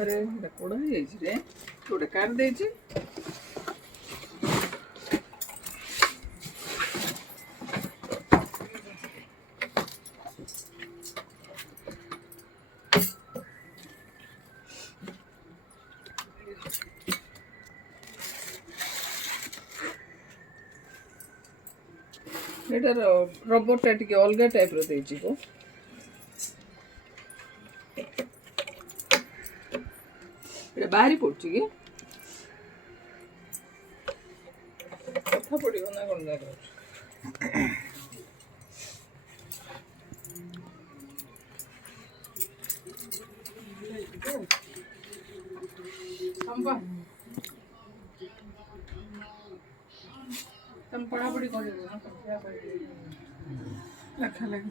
अरे कोड़ा रे गोटे कार दे एटार रबरटा टिके अलग टाइप रो बाहरी पड़छ कि कथा पड़ो ना कौन तुम पढ़ापढ़ी कर लेखा लेखी